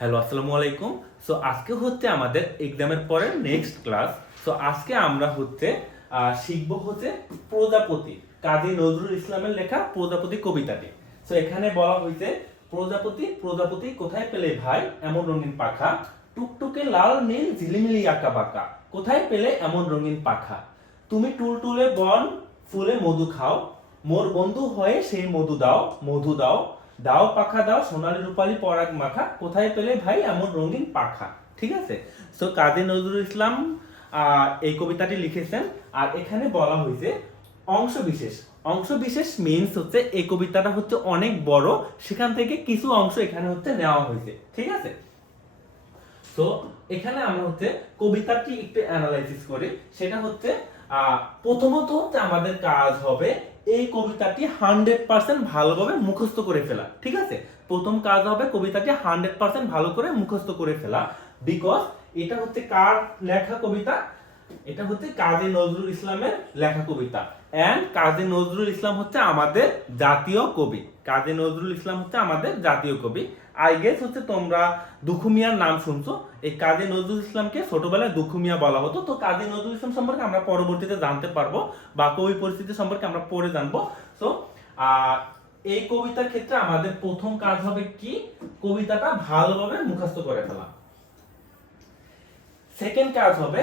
Hello, আসসালামু আলাইকুম। So আজকে হচ্ছে আমাদের এক্সামের পরে নেক্সট ক্লাস। সো আজকে আমরা হচ্ছে শিখবো হচ্ছে প্রজাপতি, কাজী নজরুল ইসলামের লেখা প্রজাপতি কবিতাটি। সো এখানে বলা হয়েছে, প্রজাপতি প্রজাপতি কোথায় পেলে ভাই এমন রঙিন পাখা, টুকটুকে লাল নীল ঝিলিমিলি আঁকা বাঁকা, কোথায় পেলে এমন রঙিন পাখা, তুমি টুলটুলে বন ফুলে মধু খাও, মোর বন্ধু হয়ে সেই মধু দাও মধু দাও, দাও পাখা দাও সোনালী রূপালী পরাগ মাখা, কোথায় পেলে ভাই এমন রঙিন পাখা। ঠিক আছে। সো কাজী নজরুল ইসলাম এই কবিতাটি লিখেছেন। আর এখানে বলা হয়েছে অংশ বিশেষ। অংশ বিশেষ মিনস হচ্ছে এই কবিতাটা হচ্ছে অনেক বড়, সেখান থেকে কিছু অংশ এখানে হচ্ছে নেওয়া হয়েছে। ঠিক আছে। তো এখানে আমরা হচ্ছে কবিতাটি একটু অ্যানালাইসিস করি। সেটা হচ্ছে প্রথমত হচ্ছে আমাদের কাজ হবে এই কবিতাটি 100% ভালোভাবে মুখস্থ করে ফেলা। ঠিক আছে। প্রথম কাজ হবে কবিতাটি 100% ভালো করে মুখস্থ করে ফেলা। বিকজ এটা হচ্ছে কার লেখা কবিতা? এটা হচ্ছে কাজী নজরুল ইসলামের লেখা কবিতা। এন্ড কাজী নজরুল ইসলাম হচ্ছে আমাদের জাতীয় কবি। কাজী নজরুল ইসলাম হচ্ছে আমাদের জাতীয় কবি। আই গেস হচ্ছে তোমরা দুখু মিয়ার নাম শুনছো। এই কাজী নজরুল ইসলামকে ছোটবেলায় দুখু মিয়া বলা হতো। তো কাজী নজরুল ইসলাম সম্পর্কে আমরা পরবর্তীতে জানতে পারবো, বা কবি পরিস্থিতি সম্পর্কে আমরা পরে জানবো। তো এই কবিতার ক্ষেত্রে আমাদের প্রথম কাজ হবে কি, কবিতাটা ভালোভাবে মুখস্থ করে ফেলা। সেকেন্ড কাজ হবে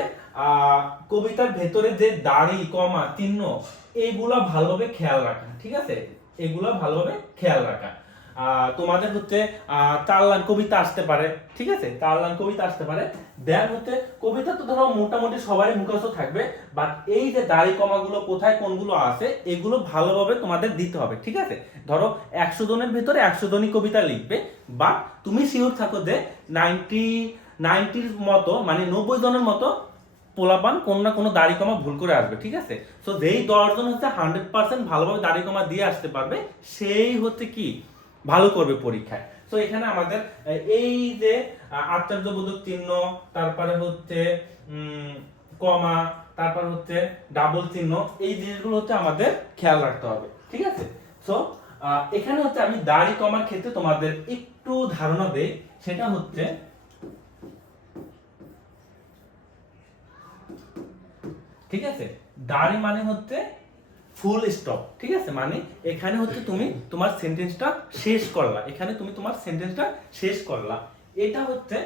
কবিতার ভেতরে যে দাড়ি কমা চিহ্ন এইগুলা ভালোভাবে খেয়াল রাখা। ঠিক আছে। এগুলা ভালোভাবে খেয়াল রাখা। তোমাদের হচ্ছে 4 লাইন কবিতা আসতে পারে। ঠিক আছে। 4 লাইন কবিতা আসতে পারে। দেন হচ্ছে কবিতা তো ধরো মোটামুটি সবারই মুখস্থ থাকবে, বাট এই যে দাড়ি কমাগুলো কোথায় কোনগুলো আছে এগুলো ভালোভাবে তোমাদের দিতে হবে। ঠিক আছে। ধরো 100 জনের ভিতরে 100 জনই কবিতা লিখবে, বাট তুমি শিওর থাকো যে 90 মতো, মানে 90 জনের মতো পোলাপান কোন না কোনো দাড়ি কমা ভুল করে আসবে। ঠিক আছে। সো যেই 10 জন হচ্ছে 100% ভালোভাবে দাড়ি কমা দিয়ে আসতে পারবে, সেই হচ্ছে কি ভালো করবে পরীক্ষায়। তো এখানে আমাদের এই যে আশ্চর্যবোধক চিহ্ন, তারপরে হচ্ছে কমা, তারপর হচ্ছে ডাবল চিহ্ন, এই জিনিসগুলো হচ্ছে আমাদের খেয়াল রাখতে হবে। ঠিক আছে। সো এখানে হচ্ছে আমি দাড়ি কমার ক্ষেত্রে তোমাদের একটু ধারণা দেই। সেটা হচ্ছে ঠিক আছে, দাড়ি মানে হচ্ছে ফুল স্টপ। ঠিক আছে। মানে এখানে হচ্ছে তুমি তোমার সেন্টেন্সটা শেষ করলা, এখানে তুমি তোমার সেন্টেন্সটা শেষ করলা। এটা হচ্ছে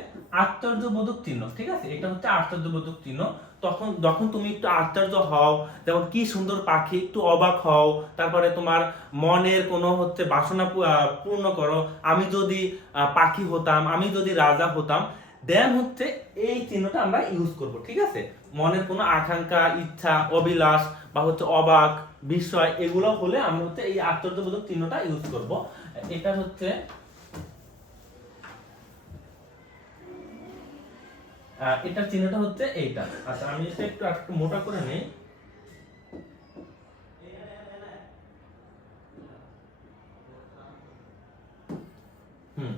আশ্চর্যবোধক চিহ্ন। ঠিক আছে। এটা হচ্ছে আশ্চর্যবোধক চিহ্ন। তখন যখন তুমি একটু আশ্চর্য হও, যেমন কি সুন্দর পাখি, একটু অবাক হও, তারপরে তোমার মনের কোনো হচ্ছে বাসনা পূর্ণ করো, আমি যদি পাখি হতাম, আমি যদি রাজা হতাম, দেন হচ্ছে এই চিহ্নটা আমরা ইউজ করব। ঠিক আছে। মনের কোনো আকাঙ্ক্ষা, ইচ্ছা, অভিলাষ বা হচ্ছে অবাক বিস্ময় এগুলো হলে আমরা হচ্ছে এই আশ্চর্যবোধক চিহ্নটা ইউজ করব। এটা হচ্ছে এটার চিহ্নটা হচ্ছে এইটা। আচ্ছা, আমি এটা একটু একটু মোটা করে নেই। হুম।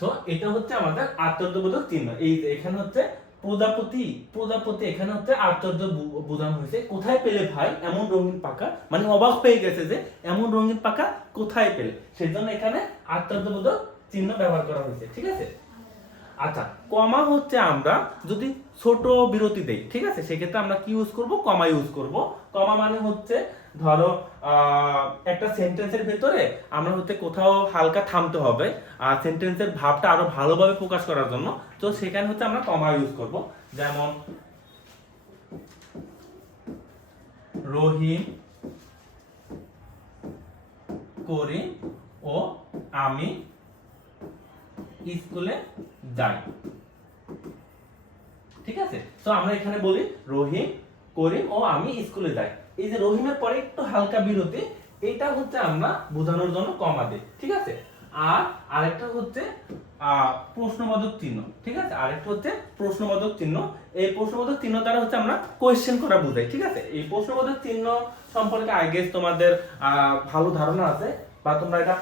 তো এটা হচ্ছে আমাদের আশ্চর্যবোধক চিহ্ন। এই এখানে হচ্ছে প্রজাপতি, প্রজাপতি এখানে হচ্ছে আশ্চর্য বোঝানো হয়েছে। কোথায় পেলে ভাই এমন রঙিন পাখা, মানে অবাক হয়ে গেছে যে এমন রঙিন পাখা কোথায় পেলে, সেজন্য এখানে আশ্চর্যবোধক চিহ্ন ব্যবহার করা হয়েছে। ঠিক আছে। আচ্ছা, কমা হচ্ছে আমরা যদি ছোট বিরতি দেই, ঠিক আছে, সেক্ষেত্রে আমরা কি ইউজ করব? কমা ইউজ করব। কমা মানে হচ্ছে ধরো একটা সেন্টেন্সের ভেতরে আমরা হচ্ছে কোথাও হালকা থামতে হবে আর সেন্টেন্সের ভাবটা আরো ভালোভাবে প্রকাশ করার জন্য, তো সেখানে হচ্ছে আমরা কমা ইউজ করব। যেমন রহিম, করিম ও আমি স্কুলে যাই। ঠিক আছে। তো আমরা এখানে বলি রহিম, করিম ও আমি স্কুলে যাই। এই যে রহিমের পরে একটু হালকা বিরতি, এটা হচ্ছে আমরা বোঝানোর জন্য কমা দিই। ঠিক আছে। আর আরেকটা হচ্ছে প্রশ্নবোধক চিহ্ন। ঠিক আছে। আরেকটা হচ্ছে প্রশ্নবোধক চিহ্ন। এই প্রশ্নবোধক চিহ্ন দ্বারা হচ্ছে আমরা কোয়েশ্চেন করা বোঝাই। ঠিক আছে। এই প্রশ্নবোধক চিহ্ন সম্পর্কে আই গেস তোমাদের ভালো ধারণা আছে, বা তোমরা এটা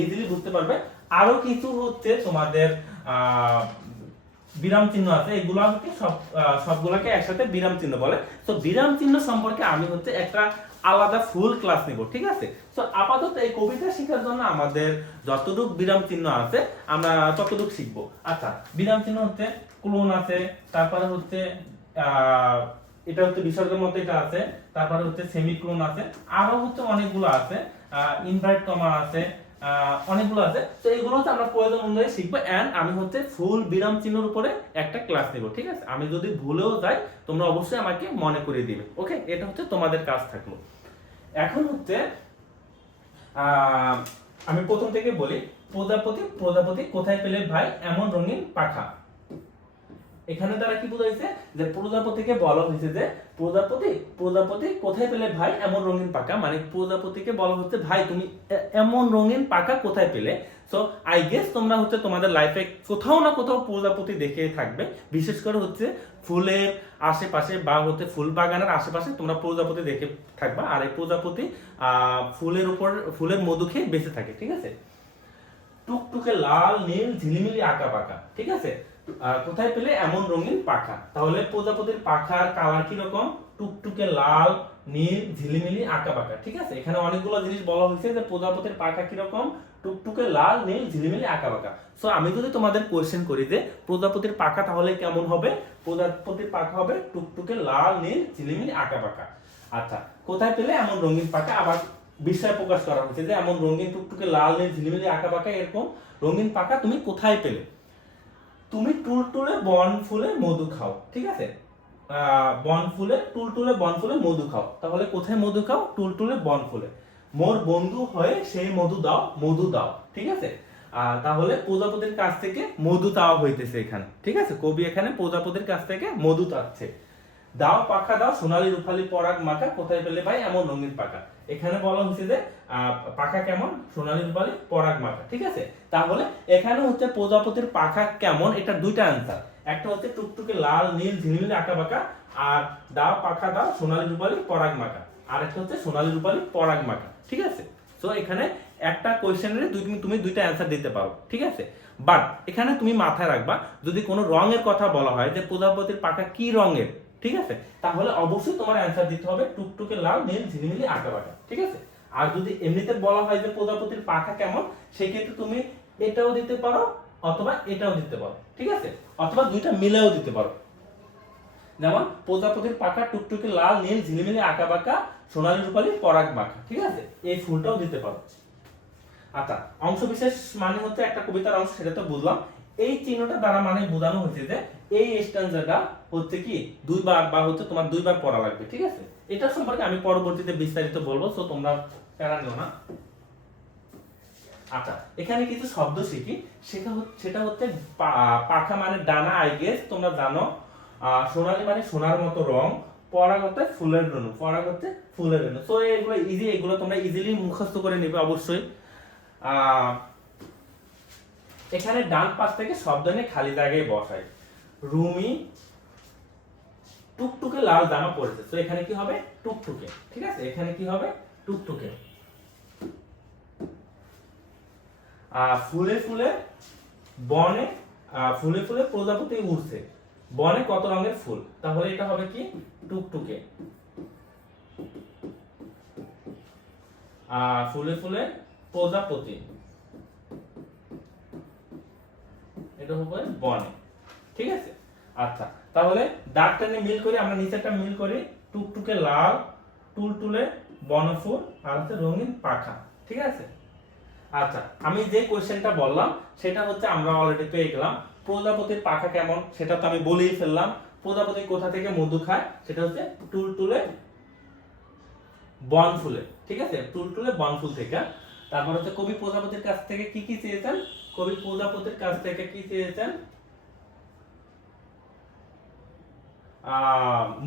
ইজিলি বুঝতে পারবে। আরো কিছু হচ্ছে তোমাদের বিরাম চিহ্ন আছে, এগুলাকে সবগুলাকে একসাথে বিরাম চিহ্ন বলে। তো বিরাম চিহ্ন সম্পর্কে আমি হচ্ছে একটা আলাদা ফুল ক্লাস নিব, ঠিক আছে? তো আপাতত এই কবিতা শেখার জন্য আমাদের যতটুকু বিরাম চিহ্ন আছে আমরা ততটুকু শিখবো। আচ্ছা, বিরাম চিহ্ন হচ্ছে ক্লোন আছে, তারপরে হচ্ছে এটা হচ্ছে বিসর্গের মতো এটা আছে, তারপরে হচ্ছে সেমিক্লোন আছে, আরো হচ্ছে অনেকগুলো আছে, ইনভার্ট কমা আছে, অনেকগুলো আছে। তো এগুলো হচ্ছে আমরা প্রয়োজন অনুযায়ী শিখবো। এন্ড আমি হচ্ছে ফুল বিরাম চিহ্নের উপরে একটা ক্লাস নেব, ঠিক আছে? আমি যদি ভুলেও যাই তোমরা অবশ্যই আমাকে মনে করিয়ে দিবে, ওকে? এটা হচ্ছে তোমাদের কাজ থাকলো। এখন হচ্ছে আমি প্রথম থেকে বলি, প্রজাপতি প্রজাপতি কোথায় পেলে ভাই এমন রঙিন পাখা। এখানে তারা কি বুঝাইছে যে প্রজাপতিকে বলা হয়েছে যে প্রজাপতি প্রজাপতি কোথায় পেলে ভাই এমন রঙিন পাখা, মানে প্রজাপতিকে বলা হচ্ছে ভাই তুমি এমন রঙিন পাখা কোথায় পেলে। সো আই গেস তোমরা হচ্ছে তোমাদের লাইফে কোথাও না কোথাও প্রজাপতি দেখে থাকবে, বিশেষ করে হচ্ছে ফুলের আশেপাশে বা হচ্ছে ফুল বাগানের আশেপাশে তোমরা প্রজাপতি দেখে থাকবা। আর এই প্রজাপতি ফুলের উপর ফুলের মধু খেয়ে বেঁচে থাকে, ঠিক আছে? টুকটুকে লাল নীল ঝিলিমিলি আঁকা পাকা, ঠিক আছে? কোথায় পেলে এমন রঙিন পাখা, তাহলে প্রজাপতির পাখার কালার কি রকম? টুকটুকে লাল নীল ঝিলিমিলি আঁকা পাকা, ঠিক আছে? এখানে অনেকগুলো জিনিস বলা হয়েছে যে প্রজাপতির পাখা কি রকম, টুকটুকে লাল নীল ঝিলিমিলি আঁকা পাকা। সো আমি যদি তোমাদের কোশ্চেন করি যে প্রজাপতির পাখা তাহলে কেমন হবে, প্রজাপতির পাখা হবে টুকটুকে লাল নীল ঝিলিমিলি আঁকা পাকা। আচ্ছা, কোথায় পেলে এমন রঙিন পাখা, আবার বিস্ময় প্রকাশ করা হয়েছে যে এমন রঙিন টুকটুকে লাল নীল ঝিলিমিলি আঁকা পাকা এরকম রঙিন পাখা তুমি কোথায় পেলে? তুমি টুলটুলে বন ফুলে মধু খাও, ঠিক আছে? বন ফুলে টুলটুলে বন ফুলে মধু খাও, তাহলে কোথায় মধু খাও? টুলটুলে বন ফুলে। মোর বন্ধু হয়ে সেই মধু দাও, মধু দাও, ঠিক আছে? তাহলে প্রজাপতির কাছ থেকে মধু চাওয়া হইতেছে এখানে, ঠিক আছে? কবি এখানে প্রজাপতির কাছ থেকে মধু চাচ্ছে। দাও পাখা দাও সোনালী রূপালী পরাগ মাখা, কোথায় পেলে ভাই এমন রঙিন পাখা। এখানে বলা হচ্ছে যে পাখা কেমন, সোনালী রূপালী পরাগ মাখা, ঠিক আছে? তাহলে এখানে হচ্ছে প্রজাপতির পাখা কেমন, এটা দুইটা आंसर। একটা হচ্ছে টুকটুকে লাল নীল ঝিলমিলি আঁকা বাঁকা, আর দাও পাখা দাও সোনালী রূপালী পরাগ মাখা, আর একটা হচ্ছে সোনালী রূপালী পরাগ মাখা, ঠিক আছে? সো এখানে একটা কোশ্চেনের তুমি দুইটা आंसर দিতে পারো, ঠিক আছে? বাট এখানে তুমি মাথায় রাখবা, যদি কোনো রঙের কথা বলা হয় যে প্রজাপতির পাখা কি রঙের, ঠিক আছে, তাহলে অবশ্যই তোমার অ্যান্সার দিতে হবে টুকটুকে লাল নীল ঝিলিমিলি আঁকা বাঁকা, ঠিক আছে? আর যদি এমনিতে বলা হয় যে প্রজাপতির পাখা কেমন, সেই ক্ষেত্রে তুমি এটাও দিতে পারো অথবা এটাও দিতে পারো, ঠিক আছে? অথবা দুইটা মিলেও দিতে পারো। যেমন প্রজাপতির পাখা টুকটুকে লাল নীল ঝিলিমিলি আঁকা বাঁকা সোনালী রূপালী পরাগ মাখা, ঠিক আছে? এই ফুলটাও দিতে পারো। আচ্ছা, অংশবিশেষ মানে হচ্ছে একটা কবিতার অংশ, সেটা তো বুঝলাম। এই চিহ্নটা দ্বারা মানে বোঝানো হচ্ছে যে এই স্ট্যান্জাটা হচ্ছে কি দুইবার বা হচ্ছে তোমার দুইবার পড়া লাগবে, ঠিক আছে? এটা সম্পর্কে আমি পরবর্তীতে বিস্তারিত বলবো, সো তোমরা প্যারা নিও না। আচ্ছা, এখানে কিছু শব্দ শিখি, সেটা হচ্ছে পাখা মানে ডানা, আই গেস তোমরা জানো। সোনালী মানে সোনার মতো রং, পরাগ হচ্ছে ফুলের রেণু, পরাগ হচ্ছে ফুলের রেণু। সো এগুলো ইজি, এগুলো তোমরা ইজিলি মুখস্থ করে নেবে অবশ্যই। এখানে ডান পাশ থেকে শব্দ নিয়ে খালি জায়গায় বসাই। রুমি টুকটুকে লাল জামা পরেছে, তো এখানে কি হবে? টুকটুকে, ঠিক আছে? এখানে কি হবে? টুকটুকে। ফুলে ফুলে বনে, ফুলে ফুলে প্রজাপতি উড়ছে, বনে কত রঙের ফুল, তাহলে এটা হবে কি? টুকটুকে। ফুলে ফুলে প্রজাপতি, এটা হবে বনে, ঠিক আছে? আচ্ছা, তাহলে দাগটা নিয়ে মিল করি, আমরা নিচেরটা মিল করি। টুকটুকে লাল, টুলটুলে বনফুল, আর হচ্ছে রঙিন পাখা, ঠিক আছে? আচ্ছা, আমি যে কোশ্চেনটা বললাম সেটা হচ্ছে আমরা অলরেডি পেয়ে গেলাম। প্রজাপতির পাখা কেমন সেটা তো আমি বলেই ফেললাম। প্রজাপতি কোথা থেকে মধু খায়, সেটা হচ্ছে টুলটুলে বনফুলে, ঠিক আছে? টুলটুলে বনফুল থেকে। তারপর হচ্ছে কবি প্রজাপতির কাছ থেকে কি কি চেয়েছেন? কবি প্রজাপতির কাছ থেকে কি চেয়েছেন?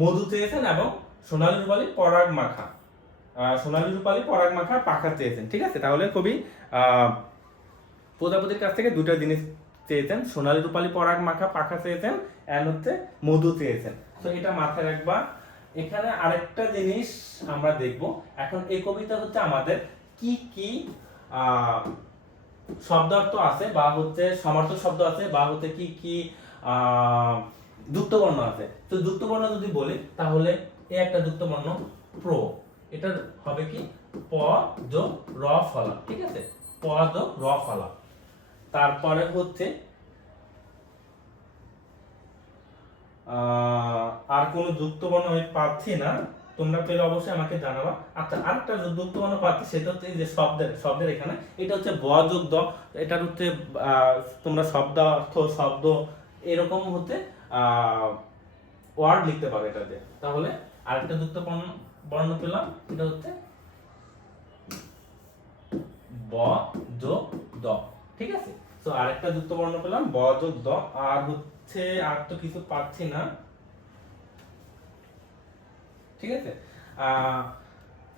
মধু চেয়েছেন এবং সোনালী রূপালী পরাগ মাখা, সোনালী রূপালী পরাগ মাখা পাখা চেয়েছেন, ঠিক আছে? তাহলে কবি প্রজাপতির কাছ থেকে দুটো জিনিস চেয়েছেন, সোনালী রূপালী পরাগ মাখা পাখা চেয়েছেন এন্ড হচ্ছে মধু চেয়েছেন। তো এটা মাথায় রাখবা। এখানে আরেকটা জিনিস আমরা দেখব, এখন এই কবিতা হচ্ছে আমাদের কি কি শব্দার্থ আছে বা হচ্ছে সমার্থক শব্দ আছে বা হচ্ছে কি কি যুক্ত বর্ণ আছে। তো যুক্ত বর্ণ যদি বলি তাহলে এ একটা যুক্ত বর্ণ প্র, এটার হবে কি প যোগ র ফলা, ঠিক আছে, প যোগ র ফলা। তারপরে হচ্ছে আর কোন যুক্ত বর্ণ আমি পাচ্ছি না, তোমরা পেলে অবশ্যই আমাকে জানাবা। আচ্ছা, আরেকটা যুক্ত বর্ণ পাচ্ছি, সেটা হচ্ছে এই যে শব্দের এখানে এটা হচ্ছে ব যোগ দ, এটা হচ্ছে তোমরা শব্দ অর্থ শব্দ এরকম হতে ওয়ার্ড লিখতে পারো এটা দিয়ে। তাহলে আরেকটা যুক্ত বর্ণ পেলাম, এটা হচ্ছে ব যোগ দ, ঠিক আছে। তো আরেকটা যুক্ত বর্ণ পেলাম ব যোগ দ। আর হচ্ছে আর তো কিছু পাচ্ছি না, ঠিক আছে।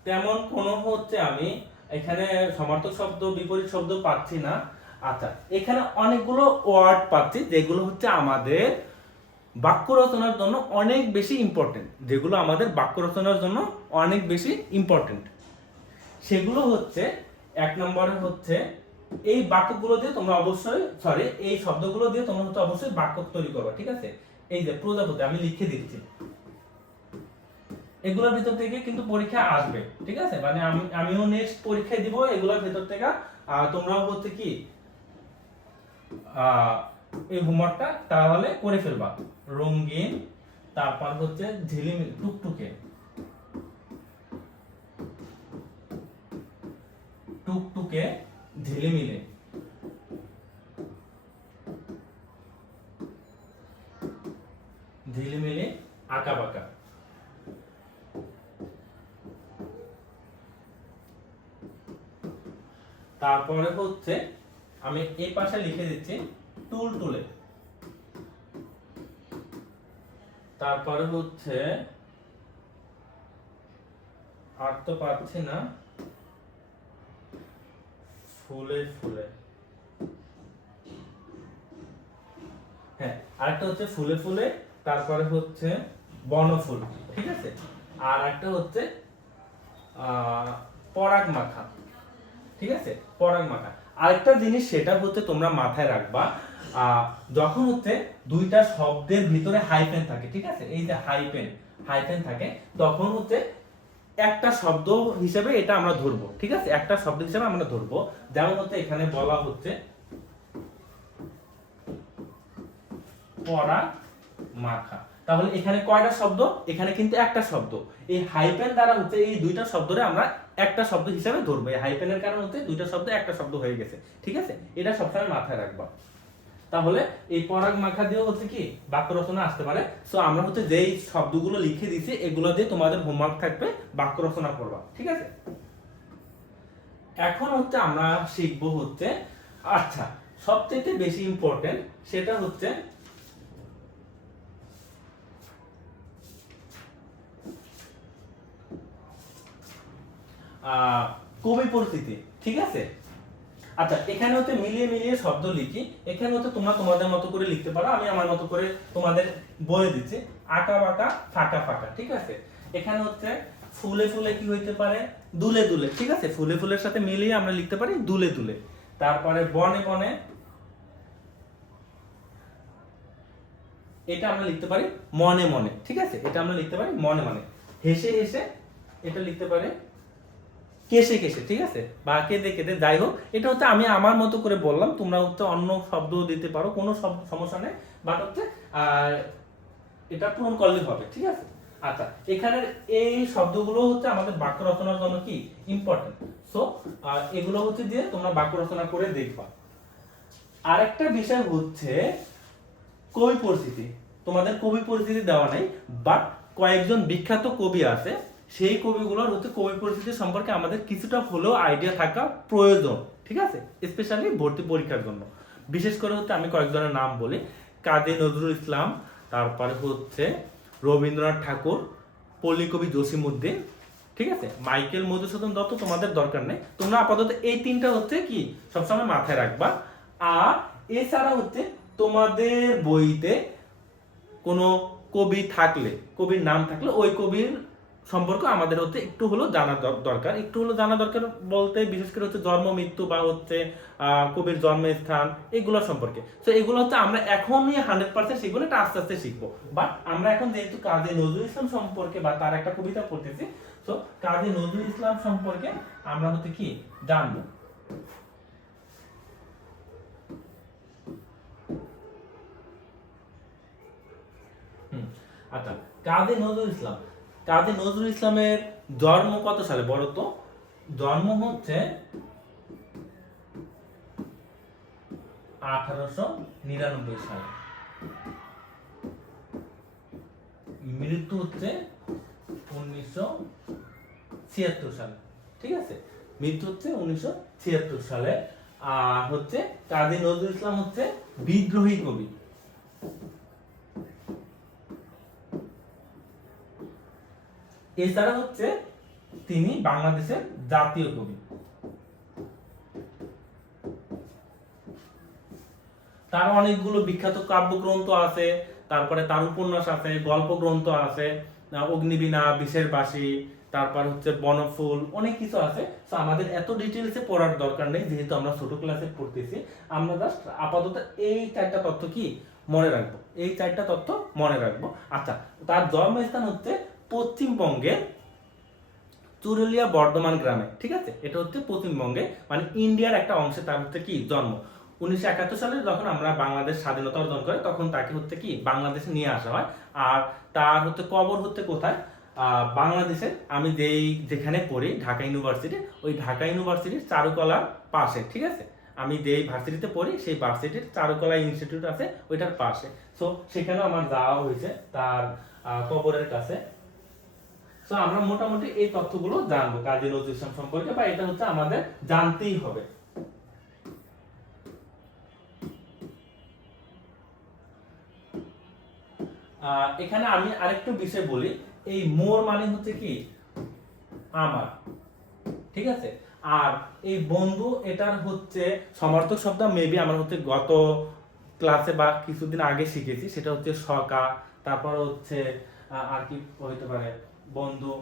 তেমন কোন হচ্ছে আমি এখানে সমার্থক শব্দ বিপরীত শব্দ পাচ্ছি না। আচ্ছা, এখানে অনেকগুলো ওয়ার্ড পাচ্ছি যেগুলো হচ্ছে আমাদের বাক্য রচনার জন্য অনেক বেশি ইম্পর্টেন্ট, যেগুলো আমাদের বাক্য রচনার জন্য অনেক বেশি ইম্পর্টেন্ট। সেগুলো হচ্ছে এক নম্বরে হচ্ছে এই বাক্যগুলো দিয়ে তোমরা অবশ্যই এই শব্দগুলো দিয়ে তোমরা হচ্ছে অবশ্যই বাক্য তৈরি করবে, ঠিক আছে। এই যে প্রজাপতি আমি লিখে দিচ্ছি, এগুলোর ভিতর থেকে কিন্তু পরীক্ষা আসবে, ঠিক আছে। মানে আমিও নেক্সট পরীক্ষায় দিব এগুলোর ভিতর থেকে। তোমরাও হচ্ছে কি এই হোমওয়ার্কটা তাহলে করে ফেলবা। রঙিন, তারপর হচ্ছে ঝিলিমিলি, টুকটুকে, টুকটুকে ঝিলিমিলি, ঝিলিমিলি আঁকা বাঁকা। তারপরে হচ্ছে আমি এই পাশে লিখে দিচ্ছি টুলটুলে। তারপরে হচ্ছে আর তো পাচ্ছি না, ফুলে ফুলে, হ্যাঁ আরেকটা হচ্ছে ফুলে ফুলে, তারপরে হচ্ছে বনফুল, ঠিক আছে। আর একটা হচ্ছে পরাগ মাখা, ঠিক আছে, পরাগ মাখা। আরেকটা জিনিস সেটা হচ্ছে তোমরা মাথায় রাখবা, যখন হচ্ছে দুইটা শব্দের ভিতরে হাইফেন থাকে, ঠিক আছে, এই যে হাইফেন থাকে, তখন হচ্ছে একটা শব্দ হিসেবে এটা আমরা ধরবো, ঠিক আছে, একটা শব্দ হিসেবে আমরা ধরবো। যেমন হচ্ছে এখানে বলা হচ্ছে পরাগ মাখা, তাহলে এখানে কয়টা শব্দ? এখানে কিন্তু একটা শব্দ। এই হাইফেন দ্বারা হচ্ছে এই দুইটা শব্দরে আমরা একটা শব্দ হিসেবে ধরবো। এই হাইফেনের কারণে হচ্ছে দুইটা শব্দ একটা শব্দ হয়ে গেছে, ঠিক আছে, এটা সবসময় মাথায় রাখবা। তাহলে এই পরাগ মাখা দিয়েও হচ্ছে কি বাক্য রচনা আসতে পারে। সো আমরা হচ্ছে যেই শব্দগুলো লিখে দিছি এগুলো দিয়ে তোমাদের হোমওয়ার্ক থাকবে, বাক্য রচনা করবা, ঠিক আছে। এখন হচ্ছে আমরা শিখবো হচ্ছে, আচ্ছা সবচেয়ে বেশি ইম্পর্টেন্ট সেটা হচ্ছে কবি পরিস্থিতি, ঠিক আছে। আচ্ছা, এখানে হচ্ছে মিলিয়ে মিলিয়ে শব্দ লিখি, এখানে হচ্ছে তোমরা তোমাদের মতো করে লিখতে পারো, আমি আমার মতো করে তোমাদের বলে দিচ্ছি। আঁকা বাঁকা, ফাঁকা ফাঁকা, ঠিক আছে। এখানে হচ্ছে ফুলে ফুলে কি হইতে পারে? দুলে দুলে, ঠিক আছে, ফুলে ফুলের সাথে মিলিয়ে আমরা লিখতে পারি দুলে দুলে। তারপরে বনে বনে, এটা আমরা লিখতে পারি মনে মনে, ঠিক আছে, এটা আমরা লিখতে পারি মনে মনে। হেসে হেসে, এটা লিখতে পারি কেসে কেসে, ঠিক আছে, বা কেঁদে কেঁদে, যাই হোক, এটা হচ্ছে আমি আমার মতো করে বললাম, তোমরা হচ্ছে অন্য শব্দ দিতে পারো, কোনো সমস্যা নেই, বাট হচ্ছে এটা পূরণ করলে হবে, ঠিক আছে। আচ্ছা, এখানের এই শব্দগুলো হচ্ছে আমাদের বাক্য রচনার জন্য কি ইম্পর্টেন্ট। সো এগুলো হচ্ছে দিয়ে তোমরা বাক্য রচনা করে দেখবা। আরেকটা বিষয় হচ্ছে কবি পরিস্থিতি। তোমাদের কবি পরিস্থিতি দেওয়া নাই, বাট কয়েকজন বিখ্যাত কবি আছে, সেই কবিগুলোর হচ্ছে কবি পরিস্থিতি সম্পর্কে আমাদের কিছুটা হলেও আইডিয়া থাকা প্রয়োজন, ঠিক আছে, স্পেশালি ভর্তি পরীক্ষার জন্য। বিশেষ করে হচ্ছে আমি কয়েকজনের নাম বলি, কাজী নজরুল ইসলাম, তারপরে হচ্ছে রবীন্দ্রনাথ ঠাকুর, পল্লী কবি জসিমউদ্দিন, ঠিক আছে, মাইকেল মধুসূদন দত্ত তোমাদের দরকার নেই, তোমরা আপাতত এই তিনটা হচ্ছে কি সবসময় মাথায় রাখবা। আর এছাড়া হচ্ছে তোমাদের বইতে কোনো কবি থাকলে, কবির নাম থাকলে ওই কবির সম্পর্ক আমাদের হচ্ছে একটু হলো জানা দরকার। একটু হলো জানা দরকার বলতে বিশেষ করে হচ্ছে জন্ম মৃত্যু বা হচ্ছে কবির জন্মস্থান এগুলো সম্পর্কে। তো এগুলো হচ্ছে আমরা এখনই 100% শিখবো না, এটা আস্তে আস্তে শিখবো। বাট আমরা এখন যেহেতু কাজী নজরুল ইসলাম সম্পর্কে বা তার একটা কবিতা পড়তেছি, তো কাজী নজরুল ইসলাম সম্পর্কে আমরা হচ্ছে কি জানবো। আচ্ছা, কাজী নজরুল ইসলাম, কাজী নজরুল ইসলামের জন্ম কত সালে বলো তো? জন্ম হচ্ছে 1899 সালে, মৃত্যু হচ্ছে 1976 সালে। ঠিক আছে, মৃত্যু হচ্ছে 1976 সালে। আর হচ্ছে কাজী নজরুল ইসলাম হচ্ছে বিদ্রোহী কবি। এছাড়া হচ্ছে তিনি বাংলাদেশের জাতীয় কবি। তার অনেকগুলো বিখ্যাত কাব্যগ্রন্থ আছে, তারপরে তার উপন্যাস আছে, গল্প গ্রন্থ আছে, অগ্নিবীণা, বিশের বাসী, তারপর হচ্ছে বনফুল, অনেক কিছু আছে। তো আমাদের এত ডিটেলসে পড়ার দরকার নেই, যেহেতু আমরা ছোট ক্লাসে পড়তেছি। আমরা জাস্ট আপাতত এই 4টা তথ্য কি মনে রাখবো, এই 4টা তথ্য মনে রাখবো। আচ্ছা, তার জন্মস্থান হচ্ছে পশ্চিমবঙ্গের চুরুলিয়া বর্ধমান গ্রামে। ঠিক আছে, এটা হচ্ছে পশ্চিমবঙ্গে মানে ইন্ডিয়ার একটা অংশে তার হচ্ছে কি জন্ম। 1971 সালে যখন আমরা বাংলাদেশ স্বাধীনতা অর্জন করে তখন তাকে হচ্ছে কি বাংলাদেশে নিয়ে আসা হয়। আর তার হচ্ছে কবর হচ্ছে কোথায়? বাংলাদেশে আমি যেখানে পড়ি ঢাকা ইউনিভার্সিটি, ওই ঢাকা ইউনিভার্সিটির চারুকলার পাশে। ঠিক আছে, আমি যেই ভার্সিটিতে পড়ি সেই ভার্সিটির চারুকলা ইনস্টিটিউট আছে ওইটার পাশে। সো সেখানেও আমার যাওয়া হয়েছে তার কবরের কাছে। তো আমরা মোটামুটি এই তথ্যগুলো জানবো কাজী নজরুল ইসলাম সম্পর্কে, বা এটা হচ্ছে আমাদের জানতেই হবে। এখানে আমি আরেকটু বিষয় বলি, এই মোর মানে হচ্ছে কি আমার। ঠিক আছে, আর এই বন্ধু এটার হচ্ছে সমার্থক শব্দ মেবি আমার হচ্ছে গত ক্লাসে বা কিছুদিন আগে শিখেছি, সেটা হচ্ছে সকা, তারপর হচ্ছে আর কি হইতে পারে বন্ধু,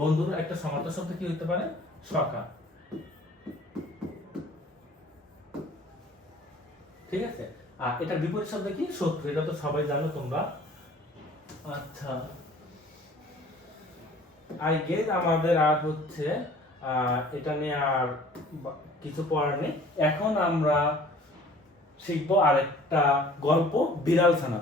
বন্ধুর একটা সমার্থক শব্দ কি হইতে পারে? সখা। ঠিক আছে, আর এটার বিপরীত শব্দ কি? শত্রু। এটা তো সবাই জানো তোমরা। আচ্ছা, আই গেস আমাদের আর হচ্ছে এটা নিয়ে আর কিছু পড়ার নেই। এখন আমরা শিখবো আরেকটা গল্প, বিড়াল ছানা।